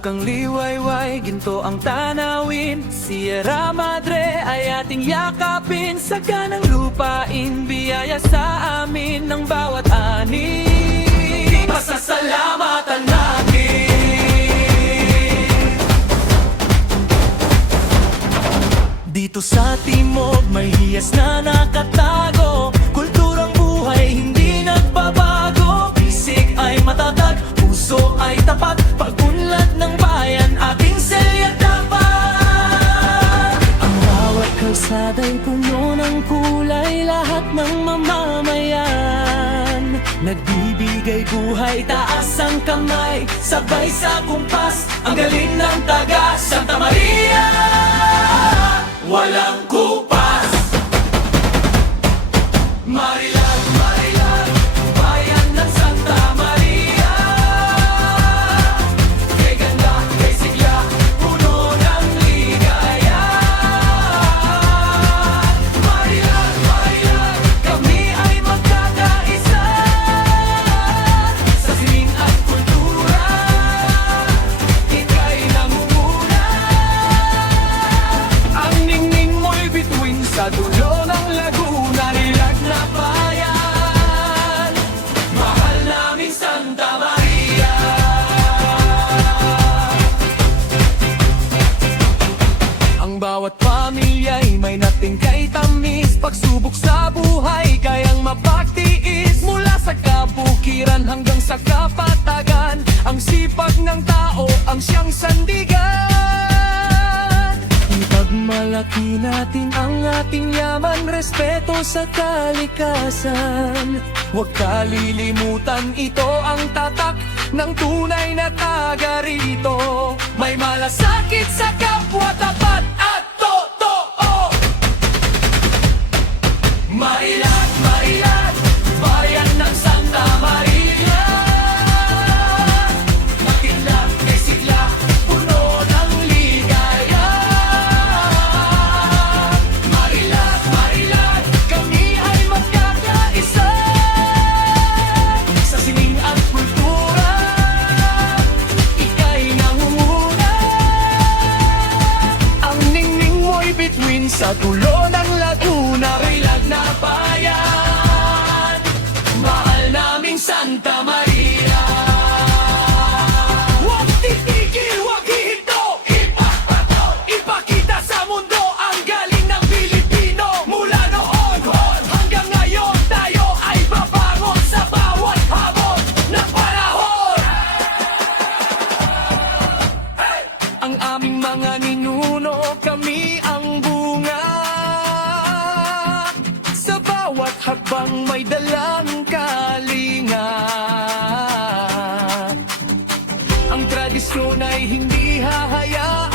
Bukang liwayway, ginto ang tanawin. Sierra Madre ay ating yakapin. Sa ganang lupain, biyaya sa amin ng bawat ani. Pasasalamatan namin. Dito sa timog, may hiyas na nakatago. Kulturang buhay, hindi nagbabago. Bisig ay matatag, puso ay tapat. Pag-unlad ng bayan, ating selya dapat. Ang bawat kalsada'y puno ng kulay. Lahat ng mamamayan nagbibigay buhay, taas ang kamay. Sabay sa kumpas, ang galing ng taga Santa Maria. Walang kupas. Marilag, Marilag, bayan ng Santa Maria. Kay ganda, kay sigla, puno ng ligaya. Marilag, Marilag, kami ay magkakaisa. Sa sining at kultura, ika'y nangunguna. Ang ningning mo'y bituin sa dulo ng Laguna. Nilag na bayan, mahal naming Santa Maria. Ang bawat pamilya'y may natingkay tamis. Pagsubok sa buhay, kayang mapagtiis. Mula sa kabukiran hanggang sa kapatagan, ang sipag ng tao ang siyang sandigan. Ipagmalaki natin ang ating yaman, respeto sa kalikasan. Huwag kalilimutan, ito ang tatak ng tunay na taga rito. May malasakit sa kapwa, tapat at totoo. Marilag, Marilag, bayan ng Santa Maria. Makinlap, kay sigla, puno ng ligaya. Marilag, Marilag, kami ay magkakaisa. Sa sining at kultura, ika'y nangunguna. Ang ningning mo'y bituin sa dulo ng Laguna. Marilag na bayan, mahal naming Santa Maria. Huwag titigil, huwag hihinto, ipagpato, ipakita sa mundo ang galing ng Pilipino. Mula noon hanggang ngayon, tayo ay babangon sa bawat hamon ng panahon. Ang aming mga ninuno, kami ang bunga. Sa bawat hakbang may dalang kalinga. Ang tradisyon ay hindi hahayaan